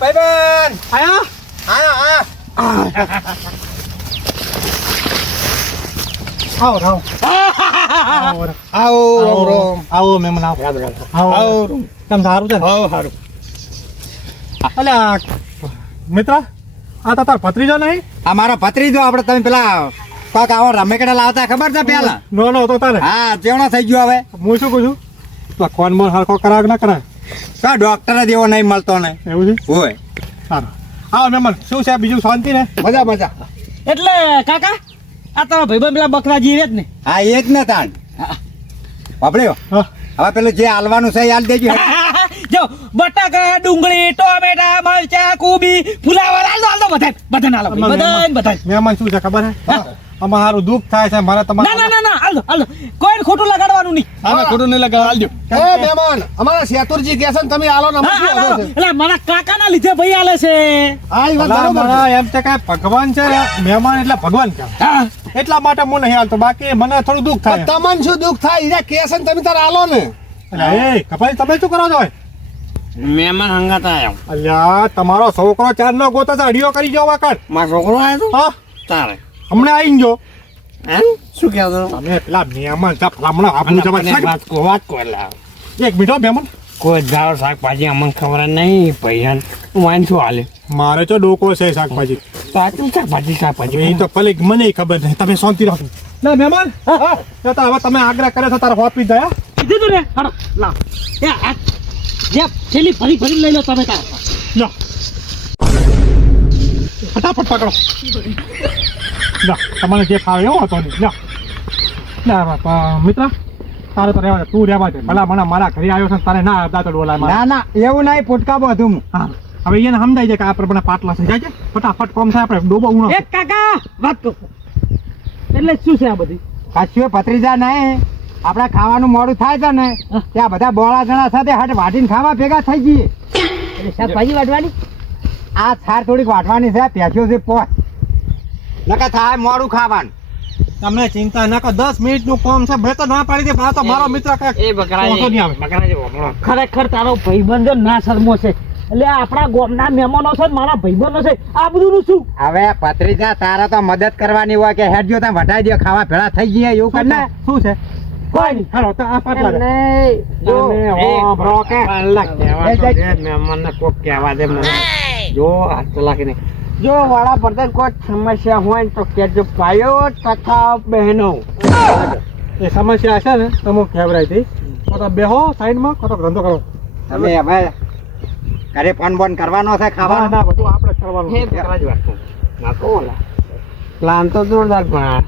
ભાઈબંધ આયા આયો આવો આવો મહેમાન આવો તમ સારું છે સારું અલ્યા મિત્ર આ તો તાર ભત્રીજો નહીં આ મારો ભત્રીજો આપણે તમે પેલા કોક આવો રમેકડા લાવતા ખબર છે પેલા નો તો તારે હા ચેવણો થઈ ગયો હવે હું શું કહું છું તો કોણ મોન હરખો કરાવ ના કરાય તો ડોક્ટર જ એવો નહીં મળતો ને એવું છે હોય સારું આવો મહેમાન શું છે બીજું શાંતિ ને મજા એટલે કાકા આ તમારા ભાઈબંધ પેલા બકરાજી રે જ ને હા એ જ ને તાણ વાપર્યો હા હવે પેલું જે હાલવાનું છે એ હાલ દેજો જો બટાકા ડુંગળી ટોમેટા મરચા કોબી ફુલાવર હાલ દો બધા મહેમાન શું છે ખબર હે અમારે સારું દુઃખ થાય છે મારે તમારે ના હાલ દો કોઈ ખોટું લગાડવાનું નહીં આમે ખોટું નહીં લગાવ હાલજો એ મહેમાન અમારા શેતુરજી કહે છે ને તમે આલો ને અમે શું આલો છે? એટલે મારા કાકાના લીધે ભાઈ આલે છે હા એ વાત બરોબર છે. એમ છે કે ભગવાન છે મહેમાન એટલે ભગવાન છે હા એટલા માટે હું નહીં હાલતો બાકી મને થોડું દુઃખ થાય પણ તમને શું દુઃખ થાય ઈરા કહે છે ને તમે તાર આલો ને એટલે એ કપાઈ તમે શું કરો છો મહેમાન હંગાત આયો અલ્યા તમારો છોકરો ચાર નો ગોતો છે અડીઓ કરી જાવ વાકડ મારો છોકરો આયો હા તારે હમણાં આવી ગયો એમ શું કહેતો તમે પેલા મહેમાન છે હમણાં આપણું જવાબ વાત કો એટલે એક મીઠો મહેમાન કોઈ દાળ શાકભાજી અમને ખબર નહીં પૈસા વાઈન શું હાલે મારે તો ડોકો છે શાકભાજી સાચું શાકભાજી એ તો ભલે મને ખબર નહીં તમે શાંતિ રાખો ના મહેમાન તો હવે તમે આગ્રહ કરે છો તારે હોપી જાય દીધું ને હાલો લાવ એ આ જે છેલ્લી ફરી લઈ લો તમે તાર લો ફટાફટ પકડો લો તમારે જે ફાવે એવો હતો નહીં લો ના મિત્ર તારે તો રહેવા દે તું રહેવા દે ભલા મને મારા ઘરે આવ્યો છે ને તારે ના આવતા તો બોલાય ના ના એવું નહીં પોટકા બધું હા હવે એને સમજાય છે કે આ પ્રમાણે પાટલા થઈ જાય છે ફટાફટ કોમ થાય આપણે ડોબો ઉણો એક કાકા વાત કરો એટલે શું છે આ બધી કશું ભત્રીજા નહીં આપણે ખાવાનું મોડું થાય છે ને ત્યાં બધા બોળા જણા સાથે હાટ વાટીને ખાવા ભેગા થઈ જઈએ એટલે શાકભાજી વાટવાની આ છાર થોડીક વાટવાની છે પેસ્યો છે પોચ નકા થાય મોડું ખાવાનું તમને ચિંતા ના કરો 10 મિનિટનું કામ છે મેં તો ના પાડી દે પણ આ તો મારો મિત્ર કે એ વાંધો નહીં આવે. બકરાજી ખરેખર તારો ભાઈબંધ ના શરમો છે એટલે આપણા ગામના મહેમાનો છે મારા ભાઈબંધો છે આ બધું નું શું હવે ભત્રીજા તારા તો મદદ કરવાની હોય કે હેડ જો તમે વટાઈ દો ખાવા ભેળા થઈ જઈએ એવું કર ને શું છે કોઈ નહીં હાલો તો આ પાટલા દે. જો જો વાળા પડતા કોઈ સમસ્યા હોય ને તો કેજો પાયો તથા બહેનો એ સમસ્યા છે ને તમે ખેવરાઈ હતી તો બેહો સાઈડમાં કતો ધંધો કરો તમે હવે ઘરે ફોન બોન કરવાનો છે ના ખાવાનું ના બધું આપણે જ કરવાનું પ્લાન તો જોરદાર પણ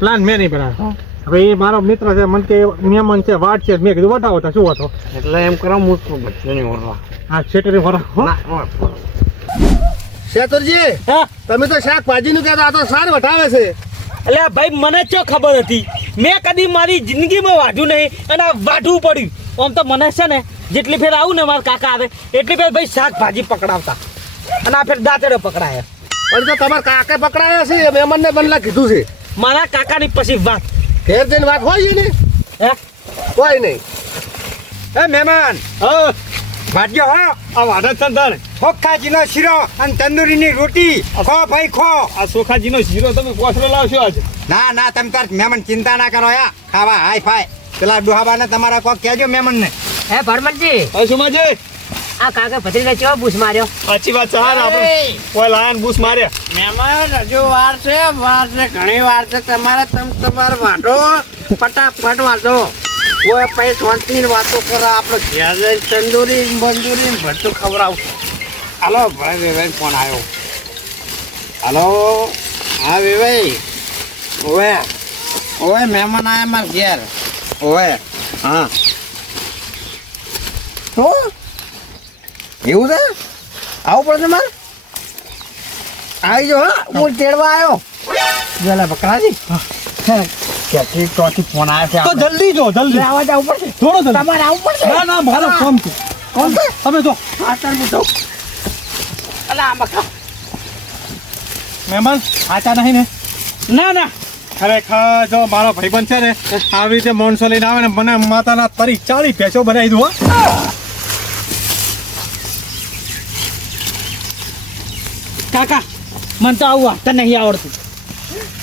પ્લાન મેં નહીં બનાવ્યો હવે એ મારો મિત્ર છે મને કે મહેમાન છે વાટ છે મેં કીધું વટાવો તો શું હતો એટલે એમ કરો મુસ્કો બચ્ચો નહીં ઓરવા આ શેટરી વરા શેતુરજી તમે તો શાકભાજી નું કહેતા આ તો સાર વટાવે છે એટલે ભાઈ મને ચો ખબર હતી મેં કદી મારી જિંદગીમાં વાઢું નહીં અને આ વાઢવું પડ્યું આમ તો મને છે ને જેટલી ફેર આવું ને મારા કાકા આવે એટલી ફેર ભાઈ શાકભાજી પકડાવતા અને આ ફેર દાંતેડો પકડાયા પણ તો તમારા કાકે પકડાયા છે મહેમાનને બનલા કીધું છે મારા કાકાની પછી વાત ઘેર જઈને વાત હોય છે ને હે કોઈ નહીં એ મહેમાન ભાગ્યો હો આ વાડા સંતાન ચોખાજીનો શીરો અને તંદુરીની રોટી ખો ભાઈ ખો આ સોખાજીનો શીરો તમે પોસરો લાવશો આજે ના ના તમે તાર મહેમાન ચિંતા ના કરો યા ખાવા હાય ફાય પેલા ડોહાબાને તમારા કોક કહેજો મહેમાનને હે ભરમનજી હા સુમાજી આ કાકા ભત્રીજા ચેવો બૂસ માર્યો સાચી વાત છે હા આપણે કોઈ લાયન બૂસ માર્યા મહેમાન હજુ વાર છે ઘણી વાર છે તમારે તમારે વાંધો ફટાફટ વાંધો કોઈ પછી શાંતિની વાતો કરો આપણે ઘેર જઈને તંદુરી બંદુરી ભરતું ખવડાવું હાલો ભાઈ વેવાઈ ફોન આવ્યો હાલો હા વેવાઈ ઓવે ઓવે મહેમાન આવ્યા મારા ઘેર ઓવે હા શું એવું છે આવું પડશે મારે આવી જાઓ હા હું તેડવા આવ્યો પેલા બકરાજી ક્યાંથી ચોથી ફોન આવ્યો તો જલ્દી જો જલ્દી આવા જવું પડશે થોડો જલ્દી તમારે આવવું પડશે ના ના મારો ફોન છે કોણ છે તમે જો આ તાર હું જાઉં અલા આ બકરા મહેમાન આચા નહીં ને ના ના ખરેખર જો મારો ભાઈબંધ છે ને આવી રીતે માણસો લઈને આવે ને મને માતાના તરી 40 ભેંસો બનાવી દઉં કાકા મને તો આવું વાંચતા નહીં આવડતું.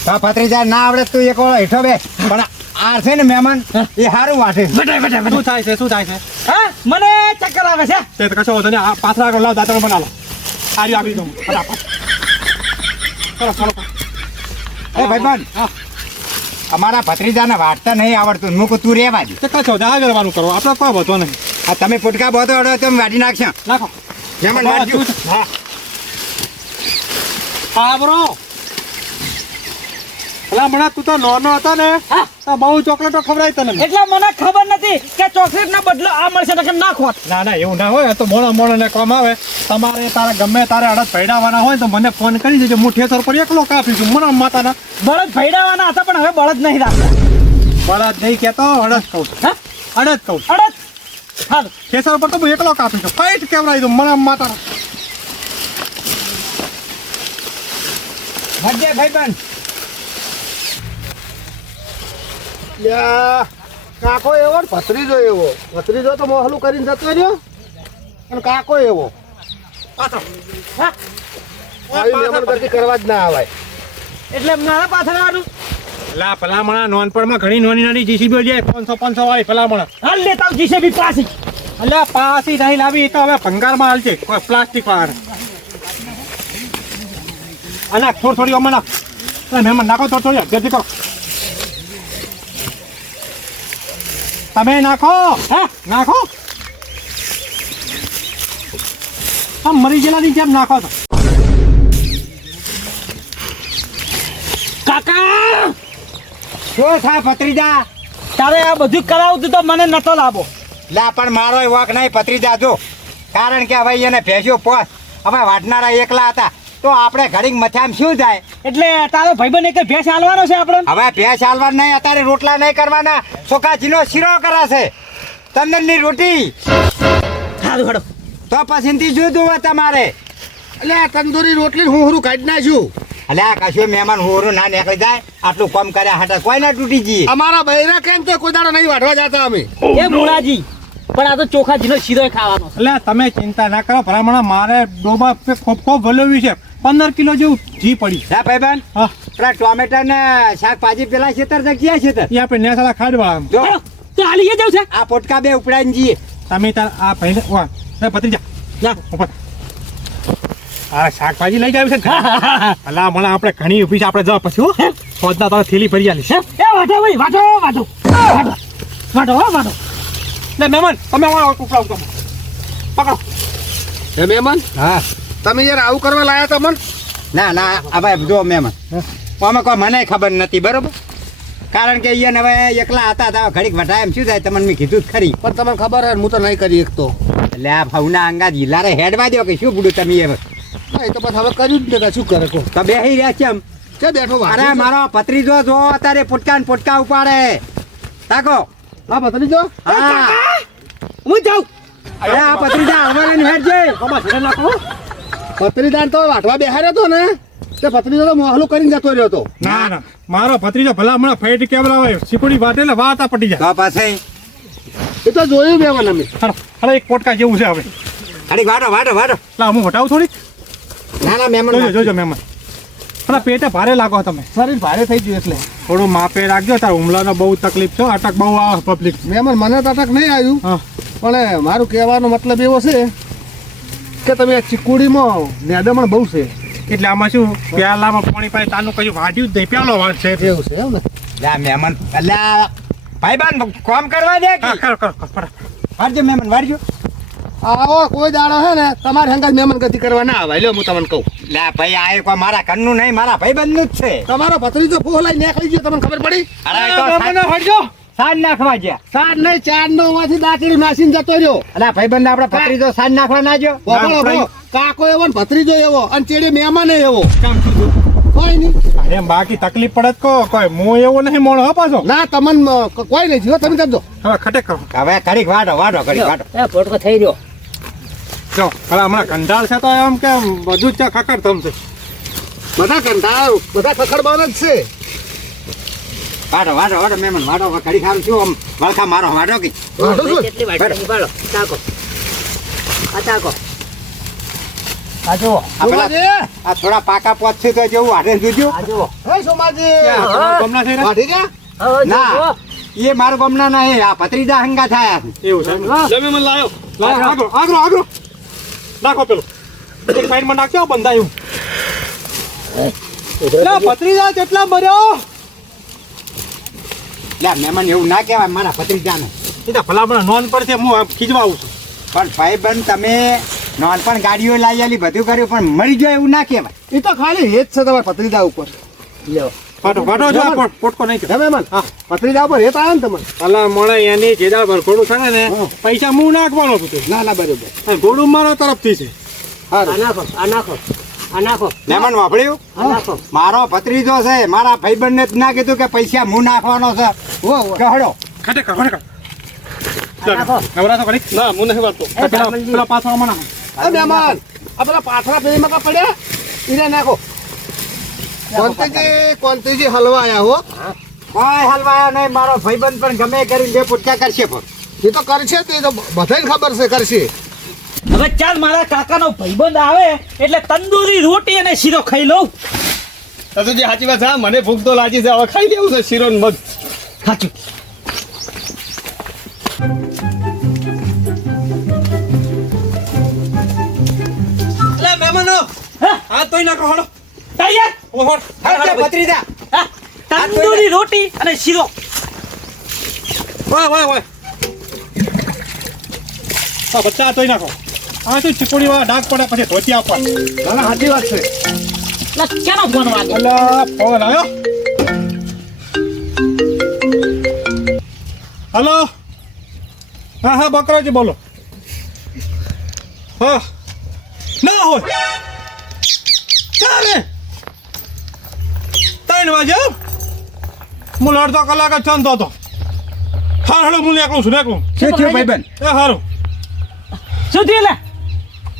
તો ભત્રીજા ના આવડે તું એક વાર હેઠો બે પણ આ છે ને મહેમાન એ સારું વાટે શું થાય છે શું થાય છે હા મને ચક્કર આવે છે. તે તો કશો વાંધો નહીં. આ પાછળ આગળ લાવ દાંતણ બનાવો સારી આપી દઉં ફટાફટ ચલો ચલો એ ભાઈબંધ હા અમારા ભત્રીજાને વાટતા નહીં આવડતું મૂકું તું રેવા દે તે કશો આગળ કરવાનું કરો આપણે કોઈ વધો નહીં આ તમે પુટકા બોતો અડો તો વાટી નાખશો નાખો મહેમાન વાટજો હા હા બ્રો ભલા મણા તું તો નાનો હતો ને હા. તો બહુ ચોકલેટો ખવડાવી તને એટલે મને ખબર નથી કે ચોકલેટ ના બદલો આ મળશે તો ના ખોટ. ના ના એવું ના હોય તો મોણો ને કામ આવે તમારે તારે ગમે તારે અડદ ભેડાવાના હોય તો મને ફોન કરી દેજો હું ઠેસર પર એકલો કાપીશું મને માતાના બળદ ભૈડાવાના હતા પણ હવે બળદ નહીં રાખતા. બળદ નહીં કહેતો અડદ કહું છું હા અડદ કહું છું અડદ હાલ ઠેસર પર તો હું એકલો કાપીશું ફાઈટ કેવડાવી દઉં મને માતાના હજે ભાઈબંધ કાકો એવો ને ભત્રીજો એવો. ભત્રીજો તો મોહલું કરીને જતો રહ્યો અને કાકો એવો. આવી મહેમાન ગતિ કરવા જ ના આવાય. એટલે મારા પાછળ આવવાનું. લા ભલામણા નોનપણમાં ઘણી નાની જીસીબી જાય 500 વાળી ભલામણા હાલ લેતા આવ જીસીબી પાછી. અલ્યા પાસી નહીં લાવી એ તો હવે ભંગારમાં હાલશે કોઈ પ્લાસ્ટિક વાળા અને થોડી અમને નાખ મહેમાન નાખો થોડી જલ્દી કરો તમે નાખો હે નાખો આમ મરી ગયેલાની જેમ નાખો તો કાકા શું થા ભત્રીજા તારે આ બધું કરાવતું તો મને નતો લાવો. લા પણ મારો વોક નહીં ભત્રીજા જો કારણ કે હવે એને ભેંસ્યો પોસ હવે વાટનારા એકલા હતા તો આપણે ઘડીક મથામ શું જાય એટલે તારો ભાઈબંધ એક ભેંસ હાલવાનો છે આપણે. હવે ભેંસ હાલવા નહીં અત્યારે રોટલા નહીં કરવાના ચોખાજીનો શીરો કરાશે તંદનની રોટી સારું હેડો. તો પછીથી જુદું હોય તમારે એટલે આ તંદૂરી રોટલી હું હરું કાઢી નાખ્યું. એટલે આ કશું મહેમાન હોરું ના નીકળી જાય આટલું કામ કર્યા હાટા કોઈ ના તૂટી જઈએ અમારા બૈરા કેમ તો કોઈ દાડો નહીં વાઢવા જતા અમે. એ મુળાજી પણ આ તો ચોખાજીનો શીરો ખાવાનો છે. એટલે તમે ચિંતા ના કરો ભલામણા મારે ડોબા ખૂબ વલોવ્યું છે 15 કિલો જેવું ઘી પડી ના ભાઈબંધ હા પેલા ટોમેટા ને શાકભાજી પેલા ખેતર જગ્યા ખેતર એ આપણે નેસાલા ખાડવા જો હેડો, તો હાલી એ જવું છે. આ પોટકા બે ઉપડાઈને જઈએ તમે તાર આ ભાઈને વાહ ભત્રીજા જા. ઉપર આ શાકભાજી લઈ જાય છે ને અલા મને આપણે ઘણી ઊભી છે આપણે જવા પછી હો સોદના તારે થેલી ભરી આલી છે એ વાટો ભાઈ વાટો વાટો વાટો વાટો હો વાટો. લે મહેમાન તમે આવો ટુકડા પકડો હે મહેમાન હા તમે યાર આવું કરવા લાયા તા મન. ના ના આ ભાઈ જો મહેમાન આમાં કોઈ મને ખબર નથી બરોબર કારણ કે અહીંયા હવે એકલા હતા તો ઘડીક વટાય એમ શું થાય તમને મેં કીધું જ ખરી પણ તમને ખબર હે હું તો નહીં કરી શકતો. એટલે આ ભાવના અંગા જિલ્લારે હેડવા દો કે શું બુડું તમે હવે હા, એ તો પછી હવે કર્યું જ ને શું કરે કો. તો બેહી રહ્યા છે એમ કે બેઠો અરે વાઢી મારો ભત્રીજો જો અત્યારે પુટકા ને પુટકા ઉપાડે તાકો હા ભત્રીજો હા હું જાઉં. અરે આ ભત્રીજા અમારે ને હેડ છે કમા છેડે નાખો ભત્રીજાને તો વાઢવા બેહાર્યો હતો ને તે ભત્રીજો તો મોહલું કરીને જતો રહ્યો હતો. ના ના મારો ભત્રીજો ભલા હમણાં ફેટ કેમેરા હોય સિકુડી વાટે એટલે વાતા પટી જાય તો પછી એ તો જોયું મહેમાન અમે. અરે એક પોટકા જેવું છે હવે ઘડીક વાટો વાટો વાટો લા હું હટાવું થોડીક ના ના જોજો મહેમાન જોજો મહેમાન અરે પેટે ભારે લાગો તમે શરીર ભારે થઈ ગયું એટલે થોડું માપે રાખજો તાર હુમલાનો બહુ તકલીફ છે અટક બહુ આવે પબ્લિક મહેમાન મને તો અટક નહીં આવ્યું હા પણ મારું કહેવાનો મતલબ એવો છે કે તમે આ ચીકુડીમાં નેદમણ બહુ છે એટલે આમાં શું પ્યાલામાં પાણી પાણી તાનું કશું વાટ્યું જ નહીં પ્યાલો વાટ છે એવું છે એમ ને. લા મહેમાન એટલે ભાઈબાન કામ કરવા દે કે હા, કરો, કરો, કરો, ફટાફટ. વાટજો મહેમાન વાટજો આવો કોઈ દાડો છે ને તમારે હંગાત મહેમાન ગતિ કરવા ના આવે લ્યો હું તમને કહું. લા ભાઈ આ કોઈ મારા ઘરનું નહીં મારા ભાઈબંધનું જ છે તમારો ભત્રીજો ફોલાઈ નીકળી ગયો તમને ખબર પડી. અરે એ તો સાંજ નાખવા ગયા સાત નહીં 4 9 માંથી દાંતરી નાસીને જતો રહ્યો. અલા ભાઈબંધ આપણે ભત્રીજો સાંજ નાખવા ના જો બોલો, બોલો. કાકો એવો ને ભત્રીજો એવો અને ચેડે મહેમાન એવો કોઈ નહીં. અરે બાકી તકલીફ પડે તો કોઈ હું એવો નહીં મોણો હો પાછો ના તમને કોઈ નહીં જીવો તમે કરજો. હવે ખટેક કરો હવે ઘડીક વાટો વાટો ઘડીક વાટો એ પોટકો થઈ રહ્યો. જો હવે હમણાં કંટાળ છે તો એમ કે બધું જ છે ખકડ થમ છે બધા કંટાળા બધા ખખડવાના જ છે. વાટો વાટો વાટો મહેમાન વાટો ઘડીક આમ શું આમ વળખા મારો વાટો કે વાંધો શું? કેટલી વાટકી પાડો તાકો આ તાકો આ જુઓ આ પેલા- આ થોડા પાકા પોત છે તો જેવું હારે જોજો આ જુઓ હે સોમાજી ગમના થઈ રહ્યા વાઢી ગયા હવે ના જુઓ. એ મારો ગમના નહીં આ ભત્રીજા હંગા થયા છે એવું છે લે મેં મને લાયો આગળ નાખો પેલો એક સાઈડમાં નાખ્યો બંધાયું લે ભત્રીજા કેટલા મર્યો લે મહેમાન એવું ના કહેવાય મારા ભત્રીજાને એ તો ભલામણ નોન પર છે હું આમ ખીજવા આવું છું પણ ભાઈબંધ તમે નાનપણ ગાડીઓ લાવી આલી બધું કર્યું પણ મરી જાય એવું ના કહેવાય એ તો ખાલી હેત છે તમારા પત્રીજા ઉપર ફાટો જો આ પોટકો નહીં હે મહેમાન પત્રીજા ઉપર હેત આવ્યો ને તમે અલા મોણે એની જેદા પર ઘોડું થાય ને પૈસા હું નાખવાનો છું તે. ના ના બરોબર અને ઘોડું મારા તરફથી છે આ નાખો આ નાખો આ નાખો મહેમાન વાપર્યું આ નાખો મારો ભત્રીજો છે મારા ભાઈબંધને જ ના કીધું કે પૈસા હું નાખવાનો છે કહડો ખાટે કર આ નાખો નવરાતો કરી ના હું નથી વાંચતો એ બ્રાહ્મણજી. પેલા પાછળ આમાં નાખો એ મહેમાન આ પેલા પાથરા પેલીમાં કા પડ્યા ઈને નાખો કોંતીજી હલવા આયા હો કોઈ હલવાયો નહીં મારો ભાઈબંધ પણ ગમે કરીને બે પૂછ્યા કરશે પણ એ તો કરશે તે તો બધાને ખબર છે કરશે હવે ચાલ મારા કાકાનો ભાઈબંધ આવે એટલે તંદૂરી રોટી અને શીરો ખાઈ લઉં. તો જે સાચી વાત છે મને ભૂખ તો લાગી છે હવે ખાઈ લેવું છે શીરો ને મગ સાચું. એટલે મહેમાનો હા, આ તોય નાખો હળો તૈયાર. ઓહો હાલ ભત્રીજા હા, તંદૂરી રોટી અને શીરો. વાહ હા બચ્ચા તોય નાખો આ શું ચીકોડી વાળા ડાક પડે પછી ધોતી આપવા ના સાચી વાત છે લા, ક્યાંનો ફોન વાગે? અલા ફોન આવ્યો હલો હા બકરાજી બોલો હા ના હોય ચાલે 3 વાગે હું અડધો કલાક જ ચાંદતો હતો હા હેલો હું એકલું છું એકલું શું થયું ભાઈબંધ એ સારું શું થયું લે?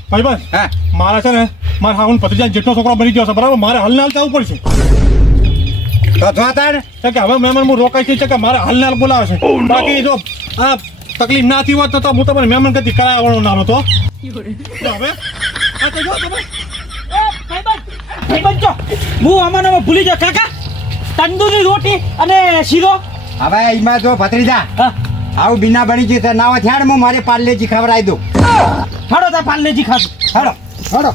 ભાઈબંધ હા મારા છે ને મારા હાઉન ભત્રીજા જેટલો છોકરો બની ગયો છે બરાબર મારે હાલને હાલ જવું પડશે તો જોતા ને કે હવે મહેમાન હું રોકાઈ છે કે મારે હાલને હાલ બોલાવે છે બાકી જો આ તકલીફ ના થઈ હોત તો હું તમને મહેમાન કદી કરાવવાનો ના હતો હવે આ તો જો તમે એ, ભાઈબંધ જો હું આમાં ભૂલી જાઉં કાકા. તંદૂરી રોટી અને શીરો. હવે એમાં જો ભત્રીજા હા, આવું બીના બની ગયું છે ના હોય થયા હું મારે પાર્લેજી ખવડાવી દઉં હાડો તા પાર્લેજી ખાશું. હાલો હડો